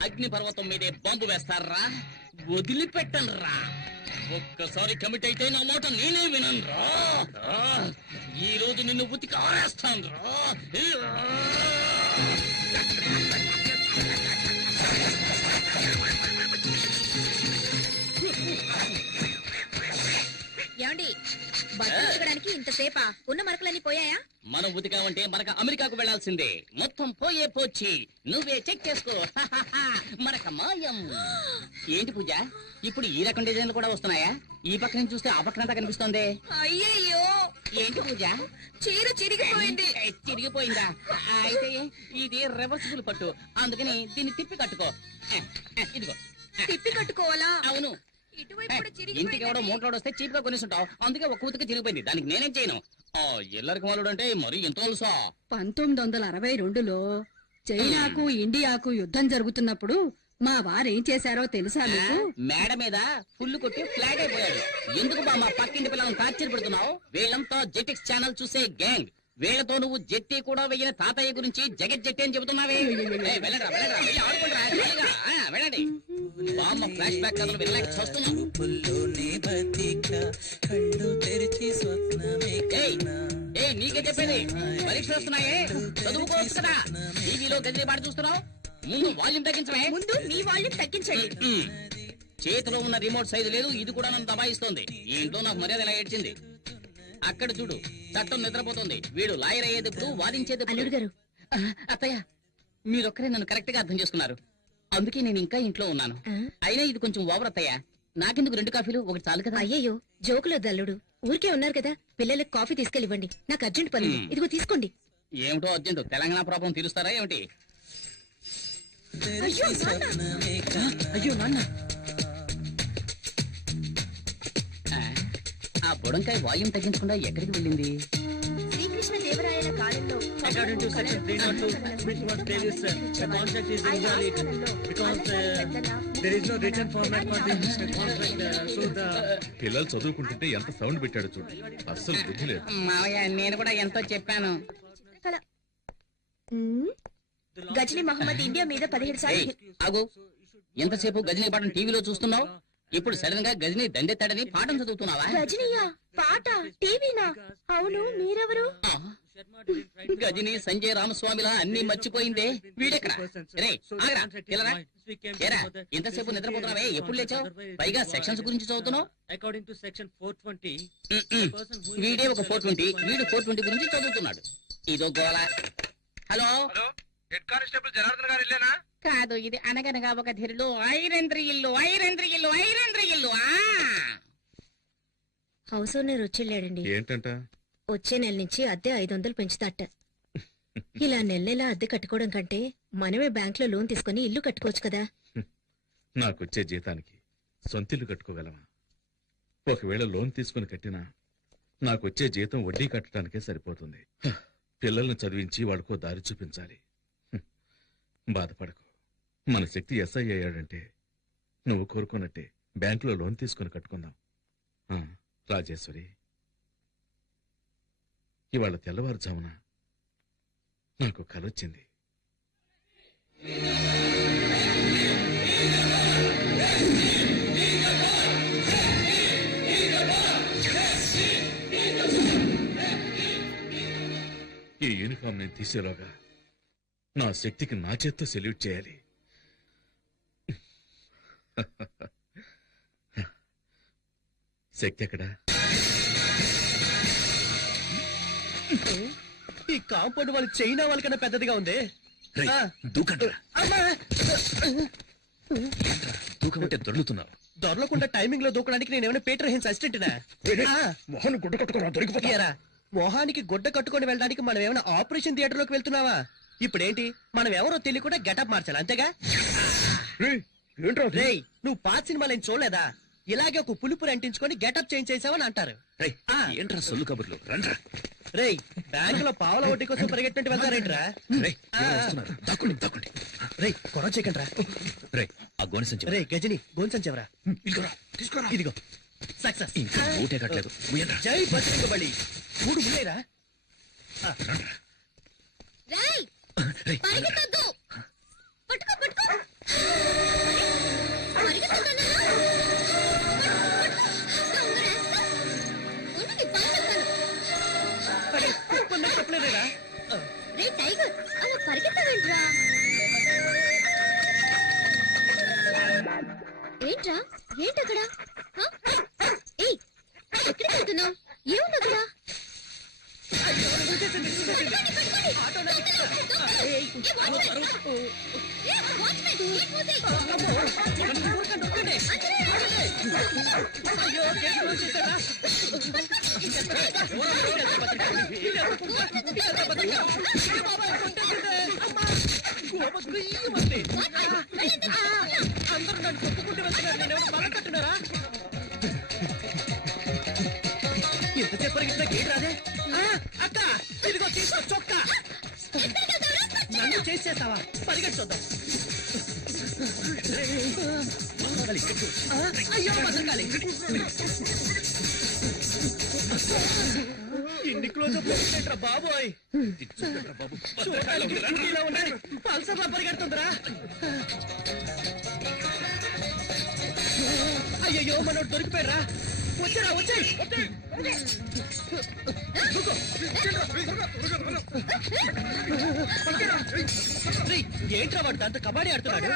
అగ్ని పర్వతం మీదే బాంబు వేస్తారా? వదిలిపెట్టనురా. ఒక్కసారి కమిట్ అయితే నా మాట నేనే విననురా. ఈ రోజు నిన్ను ఉతికి ఆరేస్తాను రా. ఏమండి బట్టలు ఉతకడానికి ఇంతసేపా? ఉన్న మరకలన్నీ పోయాయా? మనం ఉతికామంటే మనకు అమెరికాకు వెళ్లాల్సిందే. మొత్తం పోయే పోచ్చి నువ్వే చెక్ చేసుకో. మనక మాయం. ఏంటి పూజ, ఇప్పుడు ఈ రకం డిజైన్లు కూడా వస్తున్నాయా? ఈ పక్క నుంచి చూస్తే ఆ పక్కనంతా కనిపిస్తోంది. అయ్యయ్యో, ఏంటి పూజ, చీర చిరిగిపోయింది. చిరిగిపోయిందా? అయితే ఇది రివర్సిబుల్ పట్టు, అందుకని దీన్ని తిప్పి కట్టుకో. ఇదిగో. తిప్పి కట్టుకోవాలా? అవును. ఇటువైపు కూడా ఇంటికి చిరిగిపోయింది. ఎవడో మోటార్ వస్తే చీప్ గా కొనేసుంటావు, అందుకే ఒక కూతుకి చిరిగిపోయింది. దానికి నేనేం చేయను. ఎల్లరికి మాలుడు అంటే మరి ఎంత తెలుసా? 1962లో చైనాకు ఇండియాకు యుద్ధం జరుగుతున్నప్పుడు మా వారేం చేశారో తెలుసా మీకు? మేడ మీద ఫుల్ కొట్టి ఫ్లాట్ అయిపోయాడు. ఎందుకు బా మా పక్కింటి పిల్లలను టార్చర్ పెడుతున్నావు? వీళ్ళంతా జెటిక్స్ ఛానల్ చూసే గ్యాంగ్. వీళ్ళతో నువ్వు జెట్టి కూడా వెయ్యిన తాతయ్య గురించి జగత్ జెట్టి అని చెబుతున్నావే. ఏయ్, వెళ్ళండిరా, వెళ్ళండిరా, వెళ్ళి ఆడుకోండిరా, జల్దిగా. వెళ్ళండి. బామ్మ ఫ్లాష్ బ్యాక్ కథలు వెళ్ళాక చూస్తున్నావు. ఏయ్, నీకే చెప్పేది. పరీక్షలు వస్తున్నాయే, చదువుకోవచ్చు కదా. టీవీలో గదిలే పాట చూస్తున్నావు. ముందు వాల్యూమ్ తగ్గించమే. ముందు మీ వాళ్ళు తగ్గించండి. చేతిలో ఉన్న రిమోట్ సైజు లేదు, ఇది కూడా నన్ను దబాయిస్తోంది. ఏంటో నాకు మర్యాద ఇలా ఏడ్చింది. అక్కడ చూడు, చట్టం నిద్రపోతుంది. వీడు లాయర్ అయ్యేటప్పుడు వాదించేది. అల్లుడు గారు, అత్తయ్య, మీరొక్కరే నన్ను కరెక్ట్ గా అర్థం చేసుకున్నారు. అందుకే నేను ఇంకా ఇంట్లో ఉన్నాను. అయినా ఇది కొంచెం ఓవర్ అత్తయ్య. నాకెందుకు 2 కాఫీలు, ఒకటి చాలు కదా. అయ్యయ్యో జోకులొద్దు అల్లుడు. ఊరికే ఉన్నారు కదా, పిల్లలకు కాఫీ తీసుకెళ్ళివ్వండి. నాకు అర్జెంట్ పని ఉంది. ఇదిగో తీసుకోండి. ఏమిటో అర్జెంట్, తెలంగాణ ప్రాబ్లం తీరుస్తారా ఏమిటి? అయ్యో నాన్న. అయ్యో నాన్న. ఆ బుడంకాయ వాయుం తగ్గించకుండా ఎక్కడికి వెళ్ళింది? శ్రీకృష్ణ దేవరాయల కాలంలో According to section 302, which was previous, the contract is invalid because there is no written format for the contract. So the పిల్లలు చదువుకుంటుంటే ఎంత సౌండ్ పెట్టాడు చూడు, అస్సలు బుద్ధి లేదు. మావయ్య, నేను కూడా ఎంతో చెప్పాను. చిత్రకళ. గజనీ మహమ్మద్ ఇండియా మీద 17 సార్లు ఆగు. ఎంతసేపు గజనీ పాఠం టీవీలో చూస్తున్నావు? ఇప్పుడు సడన్ గా గజనీ దండెత్తాడని పాఠం చదువుతున్నావా? గజనీయా పాట టీవీనా? అవును, మీరెవరు? గజనీ సంజయ్ రామస్వామిలా అన్ని మర్చిపోయిందే. వీడెక్కడ? రే, ఆగరా, పిల్లరా. ఏరా, ఇంతసేపు నిద్రపోతున్నావే, ఎప్పుడు లేచావు? పైగా సెక్షన్స్ గురించి చదువుతున్నావు. according to section 420, వీడే ఒక 420, వీడు 420 గురించి చదువుతున్నాడు. ఇదో గోళ. హలో, హెడ్ కానిస్టేబుల్ జనార్దన్ గారు ఇల్లేనా? కాదు, ఇది అనగనగా ఒక ధీరులు ఐరంద్రి ఇల్లు, ఐరంద్రి ఇల్లు, ఐరంద్రి ఇల్లు. హౌస్ ఓనర్ వచ్చేళ్ళాడండి. ఏంటంట? వచ్చే నెల నుంచి అద్దె 500 పెంచుతాట. ఇలా నెల అద్దె కట్టుకోవడం కంటే మనమే బ్యాంక్ లో లోన్ తీసుకుని ఇల్లు కట్టుకోవచ్చు కదా. నాకొచ్చే జీతానికి సొంతిల్లు కట్టుకోగలమా? ఒకవేళ లోన్ తీసుకుని కట్టినా నాకొచ్చే జీతం వడ్డీ కట్టడానికే సరిపోతుంది. పిల్లల్ని చదివించి వాడికో దారి చూపించాలి. బాధపడకు, మన శక్తి ఎస్ఐ అయ్యాడంటే నువ్వు కోరుకున్నట్టే బ్యాంకులో లోన్ తీసుకుని కట్టుకుందాం. రాజేశ్వరి, ఇవాళ తెల్లవారుజామున నాకు కలొచ్చింది. ఈ యూనిఫామ్ నేను తీసేలోగా నా శక్తికి నా చేత్తో సెల్యూట్ చేయాలి. శక్తి ఎక్కడా? ఈ కాంపౌండ్ వాళ్ళు చైనా వాళ్ళకన్నా పెద్దదిగా ఉంది. రేయ్, ఆ. దూకండ్రా. అమ్మా! దూకమంటే దొర్లుతున్నావు. దొరలకుండా టైమింగ్ లో దూకడానికి నేను ఏమైనా పీటర్ హిన్స్ అసిస్టెంట్నా? మొహన్ గుడ్డ కట్టుకున్నా దొరికిపోతా. ఏరా, మొహానికి గుడ్డ కట్టుకొని వెళ్ళడానికి మనం ఏమైనా ఆపరేషన్ థియేటర్ లోకి వెళ్తున్నావా? ఇప్పుడేంటి, మనం ఎవరో తెలియకుండా గెటప్ మార్చాలి అంతేగా? ఏంట్రా రేయ్, నువ్వు పాత సినిమాలు ఏం చూడలేదా? ఇలాగే ఒక పులుపురు అంటించుకొని గెటప్ చేంజ్ చేసావని అంటారు. రేయ్, ఏంట్రా సొల్లు కబుర్లు? రండ్రా. రేయ్, బ్యాంక్ లో పావుల వడ్డీ కోసం పరిగెట్టినట్టు వెళ్తారేంట్రా? రేయ్, ఎవరో వస్తున్నారు. దాక్కోండి. రేయ్, గొడవ చేయకండి రా. రేయ్, ఆ గోనె సంచి రేయ్ గజని, గోన్సన్ చెవరా. ఇదిగోరా, తీసుకోరా. ఇదిగో సక్సెస్. ఇంకా ఊటే కట్టలేదు. ఉయ్యండ్రా. జై బజరంగ బలి. 3 ములేరా? రేయ్ రేయ్, పరిగెత్తొద్దు. పట్టుకో పట్టుకో. పరిగెత్తొద్దన్నా? చెప్పలేదేరా? రే టైగర్, అలా పరిగెత్తవేంట్రా? ఏంట్రా, ఏంటక్కడ? ఏయ్, ఎక్కడికి వెళ్తున్నావు? ఏముంది అక్కడ? అందరూ నన్ను తొక్కుకుంటూ వెళ్తున్నారు. నేనేమైనా బలం కట్టున్నారా? ఎంతసేపు పరిగెత్తినా గేట్ రాదే. అక్క, ఇదిగో తీసుకో చొక్కా. నన్ను చేసేస్తావా? పరిగెట్టుద్దాం. అయ్యో బతకాలి. ఇన్ని క్లోజ్ అప్ బాబోయ్. చూడటానికి ఉన్నాయి. పల్సర్లా పరిగెడుతుందిరా. అయ్యయ్యో, మనోడు దొరికిపోయారా? వచ్చారా, వచ్చాయి. ఏంట్రా వాడు దాంతో కబడ్డీ ఆడుతున్నాడు?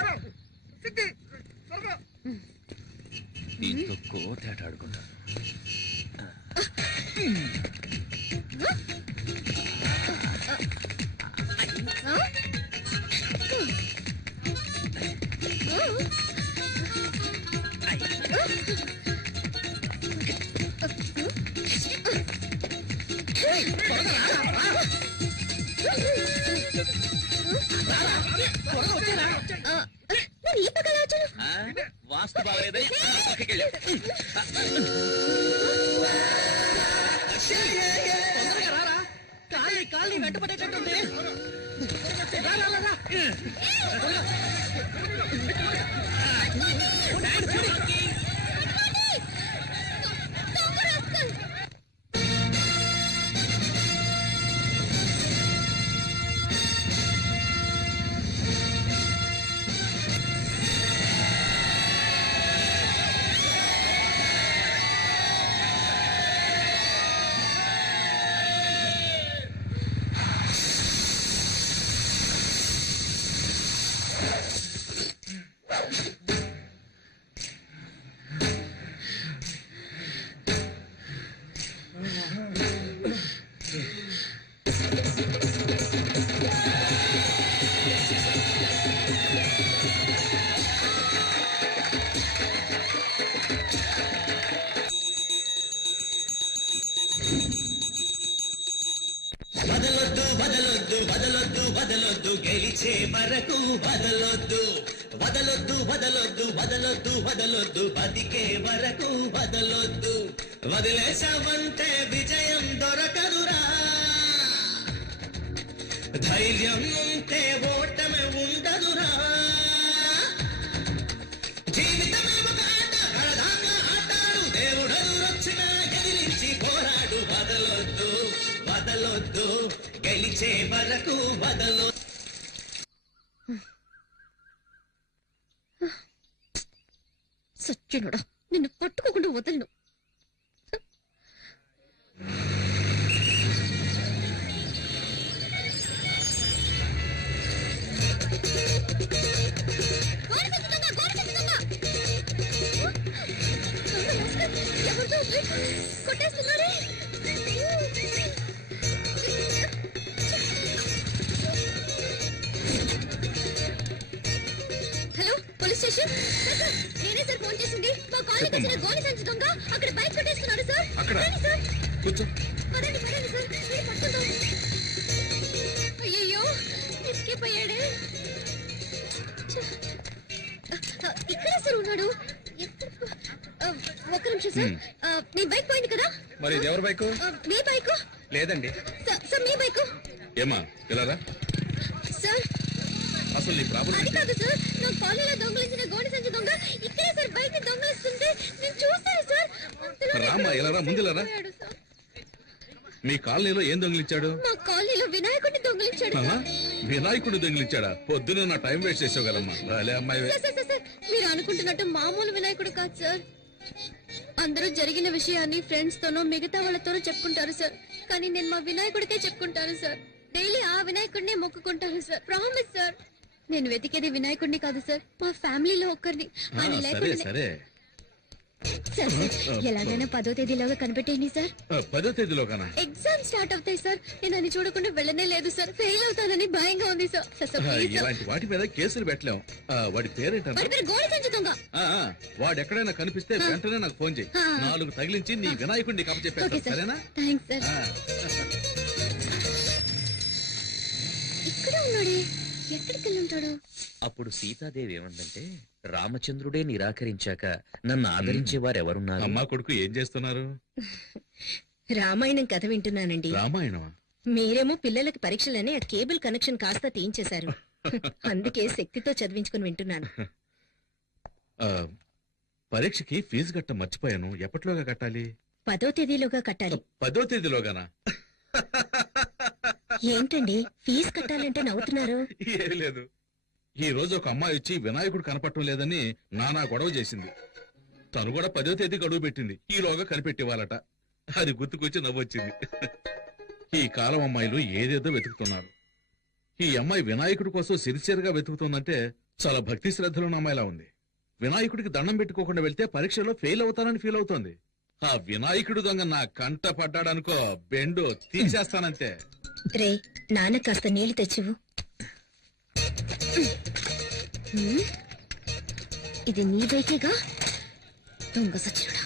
దీంతో కోతేట ఆడుకుంటా. నేను ఈ పక్కన వచ్చాను. వాస్తు బాగలేదని పక్కకి వెళ్ళావు. తొందరగా రారా. కాలి వెంట పడేటట్టుంది. రా, రా, రా, రా. వదలొద్దు గెలిచే వరకు వదలొద్దు వదలొద్దు వదలొద్దు వదలొద్దు వదలొద్దు బతికే వరకు వదలొద్దు వదిలేసావంటే విజయం దొరకదురా ధైర్యం ఉంటే ఓటమి ఉండదురా జీవితమే ఒక ఆట అడదాకా ఆటాడు దేవుడెదురొచ్చినా ఎదిరించి పోరాడు వదలొద్దు వదలొద్దు గెలిచే వరకు వదలొద్దు సత్యనుడా నిన్ను పట్టుకోకుండా వదలను కొట్టేస్తున్నాడే ఇన్ఫర్మేషన్? సార్, నేనే సార్ ఫోన్ చేసింది. మా కాలనీకి వచ్చిన గోనె సంచి దొంగ అక్కడ బైక్ కొట్టేసుకున్నాడు సార్. అక్కడ? రండి సార్. కూర్చో. పదండి సార్, మీరు పట్టుకుందాం. అయ్యయ్యో, ఎస్కేప్ అయ్యాడే. ఇక్కడే సార్ ఉన్నాడు. ఒక్క నిమిషం సార్. మీ బైక్ పోయింది కదా? మరి ఇది ఎవరి బైకు? మీ బైకు? లేదండి. సార్ మీ బైకు? ఏమా ఇలా రా. సార్ అసలు నీ ప్రాబ్లం అది ఏంటి? కాదు సార్, నా కాలనీలో దొంగలించిన గోనె సంచి దొంగ ఇక్కడే సార్ బైక్ దొంగలిస్తుంటే నేను చూస్తాను సార్. రామ్మా, ఇలా రా, ముందు ఇలా రా. పోయాడు సార్. మీ కాలనీలో ఏం దొంగిలించాడు? మా కాలనీలో వినాయకుడిని దొంగలించాడు ఆహా, సార్. వినాయకుడు దొంగిలించాడా? పొద్దున నా టైం వేస్ట్ చేసావు కదమ్మా. రాలే అమ్మాయి. సార్, సార్, సార్, సార్, మీరు అనుకుంటున్నట్టు మామూలు వినాయకుడు కాదు సార్. అందరూ జరిగిన విషయాన్ని ఫ్రెండ్స్ తోనో మిగతా వాళ్ళతోనో చెప్పుకుంటారు సార్, కానీ నేను మా వినాయకుడికే చెప్పుకుంటాను సార్. డైలీ ఆ వినాయకుడినే మొక్కుకుంటాను సార్. Promise sir. నేను వెతికేది వినాయకుడిని కాదు సార్, మా ఫ్యామిలీలో ఒక్కరిని. ఆయన సరే లేకుండా సరే. సార్, సార్, ఎలాగైనా 10వ తేదీలోగా కనిపెట్టేయండి సార్. 10వ తేదీలోగానా? ఎగ్జామ్ స్టార్ట్ అవుతాయి సార్. నేను అని చూడకుండా వెళ్ళనే లేదు సార్. ఫెయిల్ అవుతానని భయంగా ఉంది sir. Sir, sir, please sir. ఇలాంటి వాటి మీద కేసులు పెట్టలేం. వాడి పేరేంటన్నా? వాడి పేరు గోనె సంచి దొంగ. వాడు ఎక్కడైనా కనిపిస్తే వెంటనే నాకు ఫోన్ చేయి. 4 తగిలించి నీ వినాయకుడిని ఓకే కప్పచెప్పేస్తా. సార్, సరేనా? Thanks sir. ఆ. ఇక్కడ ఉన్నాడే, ఎక్కడికి వెళ్ళి ఉంటాడు? అప్పుడు సీతాదేవి ఏమందంటే, రామచంద్రుడే నిరాకరించాక నన్ను ఆదరించే వారెవరున్నారు? అమ్మా కొడుకు ఏం చేస్తున్నారు? రామాయణం కథ వింటున్నానండి. రామాయణమా? మీరేమో పిల్లలకి పరీక్షలని ఆ కేబుల్ కనెక్షన్ కాస్త తీయించేశారు. అందుకే శక్తితో చదివించుకుని వింటున్నాను. ఆ, పరీక్షకి ఫీజు కట్ట మర్చిపోయాను. ఎప్పటిలోగా కట్టాలి? 10వ తేదీలోగా కట్టాలి. 10వ తేదీలోగానా? ఏంటండి ఫీజు కట్టాలంటే నవ్వుతున్నారు? ఏం లేదు. ఈ రోజు ఒక అమ్మాయి వచ్చి వినాయకుడు కనపడటం లేదని నానా గొడవ చేసింది. తను కూడా 10వ తేదీ గడువు పెట్టింది. ఈలోగా కనిపెట్టేవాళ్ళట. అది గుర్తుకొచ్చి నవ్వొచ్చింది. ఈ కాలం అమ్మాయిలు ఏదేదో వెతుకుతున్నారు. ఈ అమ్మాయి వినాయకుడి కోసం సిరిసియర్గా వెతుకుతుందంటే చాలా భక్తి శ్రద్ధలున్న అమ్మాయిలా ఉంది. వినాయకుడికి దండం పెట్టుకోకుండా వెళ్తే పరీక్షలో ఫెయిల్ అవుతానని ఫీల్ అవుతోంది. ఆ వినాయకుడు దొంగ నా కంట పడ్డాడనుకో, బెండు తీసేస్తానంతే. రే, నాన్న కాస్త నీళ్లు తెచ్చివు. ఇది నీ బైకేగా? దొంగ సచ్చినుడా,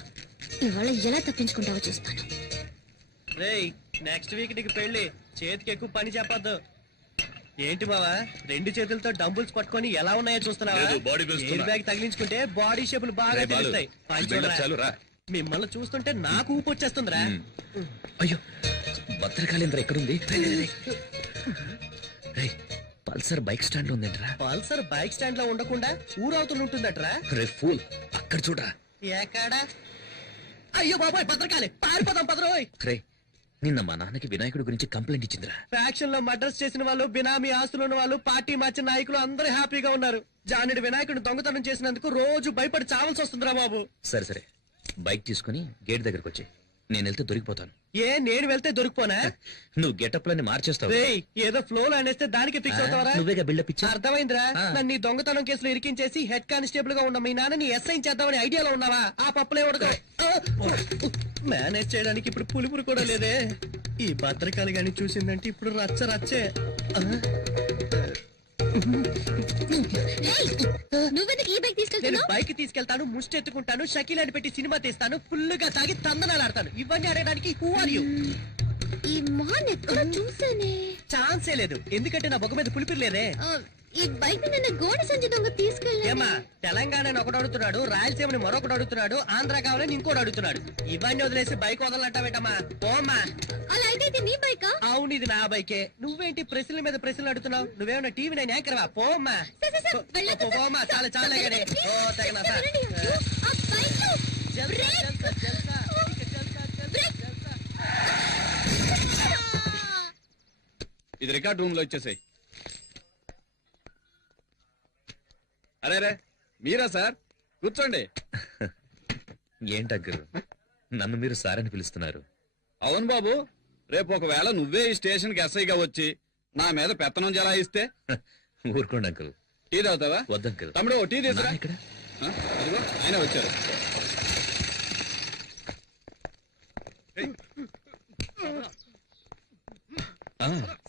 ఇవాళ ఎలా తప్పించుకుంటావో చూస్తాను. రేయ్, నెక్స్ట్ వీక్ నీకు పెళ్లి. చేతికి ఎక్కువ పని చెప్పొద్దు. ఏంటి బావా, 2 చేతులతో డంబుల్స్ పట్టుకొని ఎలా ఉన్నాయో చూస్తున్నావా? లేదు, body builds ఎయిర్ బ్యాగ్ తగిలించుకుంటే బాడీ షేపులు బాగా రేయ్ బాలు, తెలుస్తాయి. పని బిల్డప్ చూడరా. చాలు రా. మిమ్మల్ని చూస్తుంటే నాకు ఊపు వచ్చేస్తుందిరా. అయ్యో, భద్రకాళేంద్ర ఎక్కడుంది? రేయ్, పల్సర్ బైక్ స్టాండ్ ఉందేంట్రా? పల్సర్ బైక్ స్టాండ్ లో ఉండకుండా ఊరవుతూ ఉంటుందట్రా. రే ఫూల్, అక్కడ చూడరా. ఎక్కడా? అయ్యో బాబాయ్, భద్రకాళి, పారిపోదాం పదరోయ్. రే, నిన్న మా నాన్నకి వినాయకుడి గురించి కంప్లైంట్ ఇచ్చిందిరా. ఫ్యాక్షన్ లో మర్డర్స్ చేసిన వాళ్ళు, బినామీ ఆస్తులు ఉన్న వాళ్ళు, పార్టీ మార్చిన నాయకులు అందరూ హ్యాపీగా ఉన్నారు. జానుడి వినాయకుడిని దొంగతనం చేసినందుకు రోజు భయపడి చావాల్సి వస్తుందిరా బాబు. సరే సరే, బైక్ తీసుకుని గేట్ దగ్గరకు వచ్చి, నేను వెళ్తే దొరికిపోతాను. ఏ, నేను వెళ్తే దొరికిపోనా? నువ్వు గెటప్ లని మార్చేస్తావు. రేయ్, ఏదో ఫ్లో లో అనేస్తే దానికి ఫిక్స్ అవుతావరా? నువ్వేగా బిల్డప్ ఇచ్చా. అర్థమైందా? ఆ. నన్ను ఈ దొంగతనం కేసులో ఇరికించేసి హెడ్ కానిస్టేబుల్ గా ఉన్న మీ నాన్నని ఎస్ఐ చేద్దామని ఐడియాలో ఉన్నావా? ఆ పప్పులే ఉడక మేనేజ్ చేయడానికి ఇప్పుడు పులుపురు కూడా లేదే. ఈ భద్రకాలి గాని చూసిందంటే ఇప్పుడు రచ్చ రచ్చే. నువ్వెందుకు ఈ బైక్ నేను తీసుకెళ్తున్నావు? బైక్ తీసుకెళ్తాను, ముష్టి ఎత్తుకుంటాను, షకీలాని పెట్టి సినిమా తీస్తాను, ఫుల్ గా తాగి తందనాలాడతాను. ఇవన్నీ ఆడడానికి హూ ఆర్ యు? ఈ మొహన్ ఎక్కడ చూసానే? ఛాన్సే లేదు, ఎందుకంటే నా బొగ్గ మీద పులిపిరి లేదే. ఈ బైక్ నిన్న గోడ సంచి దొంగ తీసుకెళ్ళా. ఏమా, తెలంగాణని ఒకడు అడుగుతున్నాడు, రాయలసీమని మరొకడు అడుగుతున్నాడు, ఆంధ్ర కావాలని ఇంకోటి అడుగుతున్నాడు. ఇవన్నీ వదిలేసి బైక్ వదలంటావేటమ్మా? పోమ్మా. అలా అయితే ఇది నీ బైకా? అవును, ఇది నా బైకే. నువ్వేంటి ప్రశ్నల మీద ప్రశ్నలు అడుగుతున్నావు? నువ్వేమన్నా టీవీ నైన్ యాంకర్వా? పోమ్మా. వెళ్ళొద్దు సార్. పోమ్మా, చాలా చాలా గడే. ఓ తగిన సార్, ఆ బైక్ ఇది రికార్డ్ రూమ్ లో ఇచ్చేసాయి. అరే రే, మీరా సార్? కూర్చోండి. ఏంటగ్గరు, నన్ను మీరు సార్ అని పిలుస్తున్నారు? అవును బాబు, రేపు ఒకవేళ నువ్వే ఈ స్టేషన్ కి ఎస్ఐగా వచ్చి నా మీద పెత్తనం జలాయిస్తే? ఊరుకోండి అంకుల్. టీ తాగుతావా? వద్దంకుల్. తమ్ముడు, టీ తీసురా. ఇక్కడ అదిగో ఆయన వచ్చారు.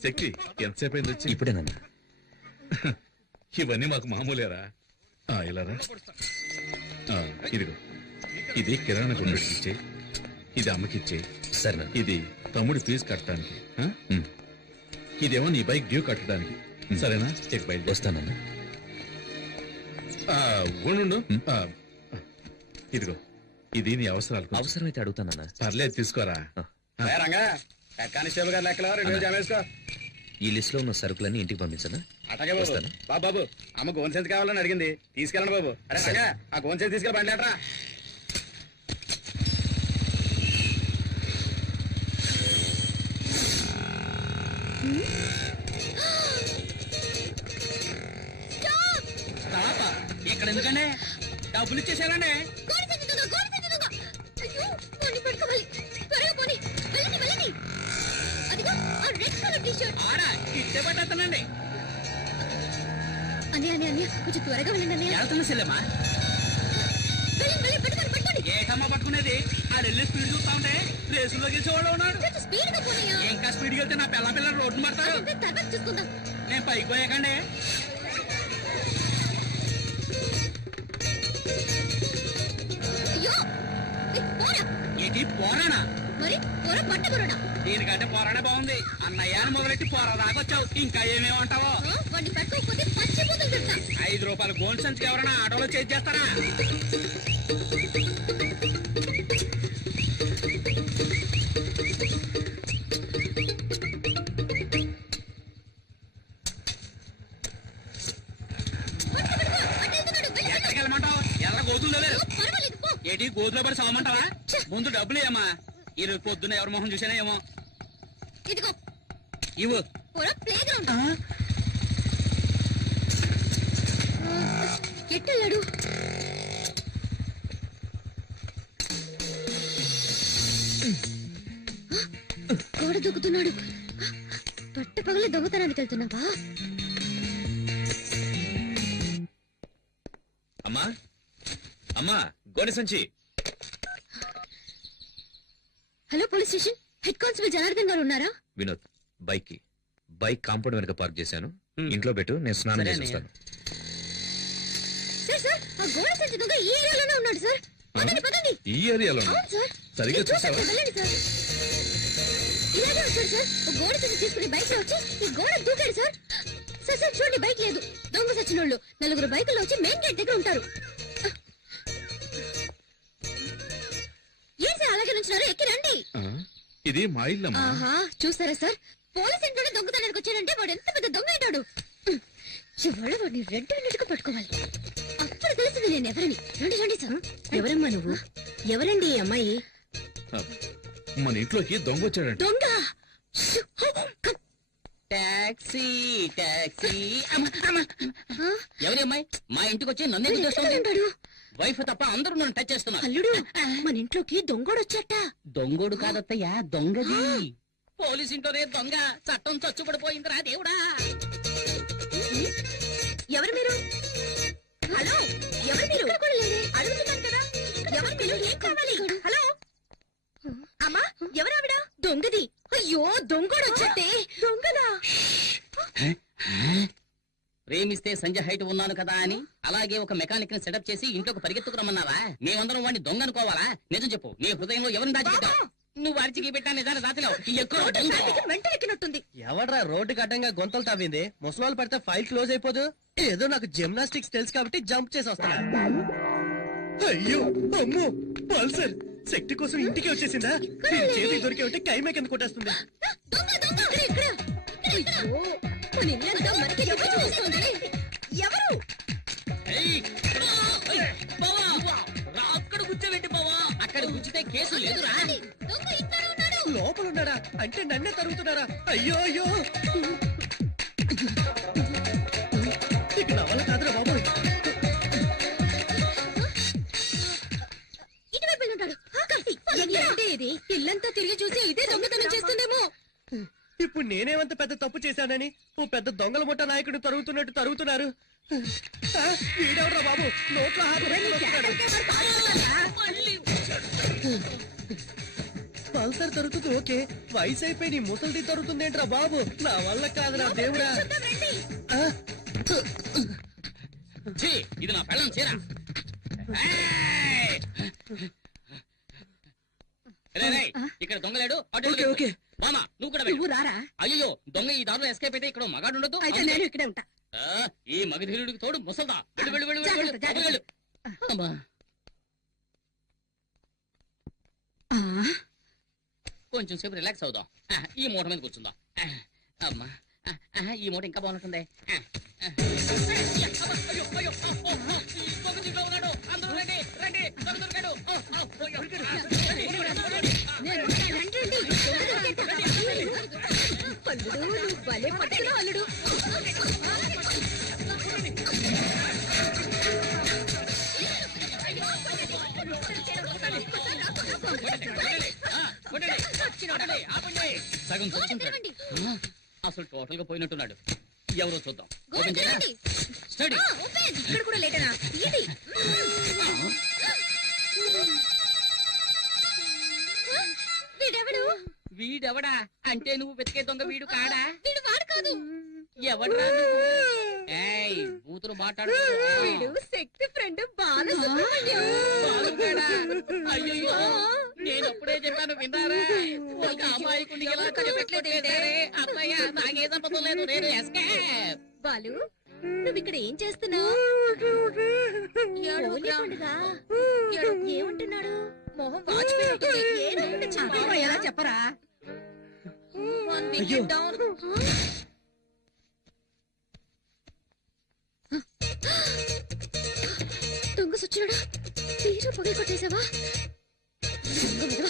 శక్తి ఎంతసేపు అయింది వచ్చి? ఇప్పుడేనన్నా. ఇవన్నీ మాకు మామూలేరా. ఇలా రా. ఇదిగో ఇది కిరాణా గుండెకి ఇచ్చే, ఇది అమ్మకిచ్చే, సరే ఇది తమ్ముడి ఫీజు కట్టడానికి, ఇదేమో నీ బైక్ డ్యూ కట్టడానికి. సరేనా? చెక్ బయట వస్తానన్నా. ఉండు. ఇదిగో ఇది నీ అవసరాలకు. అవసరమైతే అడుగుతానన్నా. పర్లేదు, తీసుకోరా. రంగా కానిస్టేబుల్ గారు లెక్కలో 2 జమ వేసుకో. ఈ లిస్ట్ లో ఉన్న సరుకులన్నీ ఇంటికి పంపించనా? అట్లాగే బాబు. వస్తాను. బాబు అమ్మ గోన్ సెంత కావాలని అడిగింది, తీసుకెళ్ళండి బాబు. అరే రంగా ఆ గోన్ సెంత తీసుకెళ్ళి బండి లేటరా. ఇక్కడ ఎందుకండి డబ్బులు ఇచ్చేసారండి. అయ్యో, పోనీ పట్టుకోవాలి. త్వరగా పోనీ. వెళ్ళండి, వెళ్ళండి. అదిగో ఆ రెడ్ కలర్ టీ-షర్ట్. ఆడా ఇచ్చే పట్టేస్తానండి. అన్నయ్య కొంచెం త్వరగా వెళ్ళండి అన్నయ్య. వెళ్తున్నా సెల్లమ్మా. వెళ్ళండి, పట్టుకోండి, పట్టుకోండి. ఏటమ్మా పట్టుకునేది? ఆ వెళ్ళి స్పీడ్ చూస్తా ఉంటే రేసులో గెలిచేవాళ్ళు ఉన్నాడు. కొంచెం స్పీడ్గా పోనయ్యా. ఇంకా స్పీడ్కి వెళ్తే నా పిల్ల రోడ్డు మారుతారు. అదంతా తర్వాత చూసుకుందాం. నేను పైకి పోయాకండి. అయ్యో, పోరా. ఏంటి పోరానా? మరి పోరా పట్టకురడా. దీనికంటే పోరాడే బాగుంది. అన్నయ్యాన్ని మొదలెట్టి పోరా దాకొచ్చావు. ఇంకా ఏమేమంటావో. వాడిని పట్టుకోకపోతే పచ్చిపోతుంది తింటా. 5 రూపాయల గోల్డ్ సంచికి ఎవరైనా ఆటోలో చేసి చేస్తారా? ఎక్కడికి వెళ్ళమంటావు? ఎర్ర గోధులు లేదు. పర్వాలేదు, పో. ఏంటి గోధులో పడి సామంటావా? ముందు డబ్బులు ఏమా? ఈ రోజు పొద్దున్న ఎవరి మొహం చూసానా ఏమో. ఇదిగో ఇవ్వు. పోరా ప్లే గ్రౌండ్. ఎట్టెళ్ళాడు? గోడ దూకుతున్నాడు. పట్ట పగల దొంగతనానికి వెళ్తున్నావా? అమ్మా అమ్మా, గోనె సంచి. Hello, police station. Head constable Janardhan గారు ఉన్నారా? వినోద్, బైక్ కాంపౌండ్ వెనక పార్క్ చేశాను. ఇంట్లో పెట్టు, నేను స్నానం సరే చేసి అన్నయ్య. వస్తాను. సార్, ఆ గోడ సంచి దొంగ ఈ ఏరియాలోనే ఉన్నాడు సార్. పదండి, పదండి. ఈ ఏరియాలో అవును సార్. సరిగ్గా నేను చూశాను, చూసావా? వెళ్ళండి సార్. ఇలాగే వచ్చాడు సార్. ఓ గోడ సంచి తీసుకుని బైక్ లో వచ్చి ఈ గోడ దూకాడు సార్. సార్ చూడండి, బైక్ లేదు. దొంగ సచ్చినోళ్ళు 4 బైకుల్లో వచ్చి మెయిన్ గేట్ దగ్గర ఉంటారు. ఏం సార్ అలాగే నుంచున్నారు? ఎక్కి రండి. ఇది మా ఇల్లమ్మా. ఆహా, చూస్తారా సార్, పోలీస్ ఇంట్లోనే దొంగతనానికి వచ్చాడంటే వాడు ఎంత పెద్ద దొంగ అయితాడు. ఇవాళ వాడిని రెడ్ హ్యాండెడ్గా పట్టుకోవాలి. అప్పుడు తెలిసింది నేను ఎవరని. రండి రండి సార్. ఎవరమ్మా నువ్వు? ఎవరండి ఈ అమ్మాయి? మన ఇంట్లోకి దొంగ వచ్చాడంట. దొంగ. Taxi taxi. ఎవరి అమ్మాయి మా ఇంటికి వచ్చి నన్ను ఎందుకు చేస్తుంది? ఉంటాడు వైఫ్ తప్ప అందరూ నన్ను టచ్ చేస్తున్నారు. అల్లుడు. మన ఇంట్లోకి దొంగోడొచ్చట. దొంగోడు కాదత్తయ్యా, దొంగది. పోలీస్ ఇంట్లోనే దొంగ. చట్టం చచ్చుపడిపోయిందిరా దేవుడా. ఎవరు మీరు? హలో, ఎవరు మీరు? అడుగుతున్నాను కదా, ఎవరు మీరు? ఏం కావాలి? హలో అమ్మా, ఎవరావిడ? దొంగది. అయ్యో, దొంగోడొచ్చట్టే. దొంగలా? ప్రేమిస్తే సంజయ్ హైట్ ఉన్నాను కదా అని అలాగే ఒక మెకానిక్ ని సెటప్ చేసి ఇంట్లోకి పరిగెత్తుకు రమ్మన్నావా? మేమందరం వాడిని దొంగ అనుకోవాలా? నిజం చెప్పు, నీ హృదయంలో ఎవరిని దాచిపెట్టావు? నువ్వు అరిచికి పెట్టా నిజాన్ని దాచలేవు. ఎక్కడో దొంగ. వెంటెక్కినట్టుంది. ఎవడ్రా రోడ్డుకి అడ్డంగా గొంతలు తవ్వింది? ముసలాళ్ళు పడితే ఫైల్ క్లోజ్ అయిపోదు. ఏదో నాకు జిమ్నాస్టిక్స్ తెలుసు కాబట్టి జంప్ చేసి వస్తున్నా. అయ్యో, అమ్మో, పల్సర్ శక్తి కోసం ఇంటికి వచ్చేసిందా? దీని చేతికి దొరికి ఉంటే కైమే కింద కొట్టేస్తుంది. దొంగ దొంగ ఇక్కడ. అయ్యో, మన ఇల్లంతా మనకి ఎప్పుడు చూస్తుంది? ఎవరు? ఏయ్, ఏయ్, బావా, రా, అక్కడ కూర్చోబెట్టి బావా. అక్కడ కూర్చుంటే కేసు లేదురా. దొంగ ఇక్కడ ఉన్నాడు. లోపల ఉన్నాడా? అంటే నన్నే తరుగుతున్నారా? అయ్యో అయ్యో, ఇక నా వల్ల కాదురా బాబు. ఇటువైపు వెళ్ళుంటాడు. ఏంటి ఇది? ఇల్లంతా తిరిగి చూసి ఇదే దొంగతనం చేస్తుందేమో. ఇప్పుడు నేనేమంత పెద్ద తప్పు చేశానని ఓ పెద్ద దొంగల ముఠా నాయకుడు తరుగుతున్నట్టు తరుగుతున్నారు. ఆ, వీడెవడ్రా బాబు నోట్లో హాతు పెట్టుకుంటున్నాడు. పల్సర్ తరుగుతుంది ఓకే, వయసు అయిపోయి నీ ముసలిది తరుగుతుందేంట్రా బాబు? నా వల్ల కాదురా దేవుడా. చూద్దాం రండి. ఆ, ఛీ, ఇది నా పెళ్ళం చీర. ఏయ్! రేయ్, రేయ్, ఇక్కడ దొంగలేడు. అటు ఓకే, ఓకే. మామ నువ్వు కూడా వెళ్ళు. నువ్వు రారా అయ్యో దొంగ ఈ దారిలో ఎస్కేప్ అయితే ఇక్కడ మగాడు ఉండదు. అయితే నేను ఇక్కడే ఉంటా. ఈ మగధీరుడికి తోడు ముసల్దా. వెళ్ళు, వెళ్ళు, వెళ్ళు, వెళ్ళు, వెళ్ళు. జాగ్రత్త, వెళ్ళు. అమ్మా. ఆ, కొంచెం సేపు రిలాక్స్ అవుదాం. ఈ మూట మీద కూర్చుందాం. అమ్మా ఈ మూట ఇంకా బాగుంటుంది. అల్లుడు నువ్వు భలే పట్టుకున్నావు అల్లుడు. సగం తెచ్చుకుంటాడు. అసలు టోటల్ గా పోయినట్టున్నాడు. ఎవరో చూద్దాం. ఓపెన్ చేయరా? స్టడీ. ఇక్కడ కూడా లేటనా? ఇది వీడెవడు? వీడెవడా అంటే నువ్వు వెతికే దొంగ వీడు కాడా? వీడు వాడు కాదు. ఎవడరా నువ్వు? ఏయ్ బూతులు మాట్లాడు. వీడు శక్తి ఫ్రెండ్ బాలసుబ్రహ్మణ్యం. బాలుగాడా? అయ్యయ్యో నేను అప్పుడే చెప్పాను విన్నారా? ఒక అమాయకుడిని ఎలా కనిపెట్టలేదే? అత్తయ్య నాకే సంపద లేదు. నేను ఎస్కేప్. బాలు నువ్వు ఇక్కడ ఏం చేస్తున్నావు? ఏమంటున్నాడు? మొహం వాచిపోయినట్టుంది. ఏనంటే అదేమో ఎలా చెప్పరా? అయ్యో. దొంగ సచ్చినాడా? తీరు పొగ కొట్టేశావా? దొంగ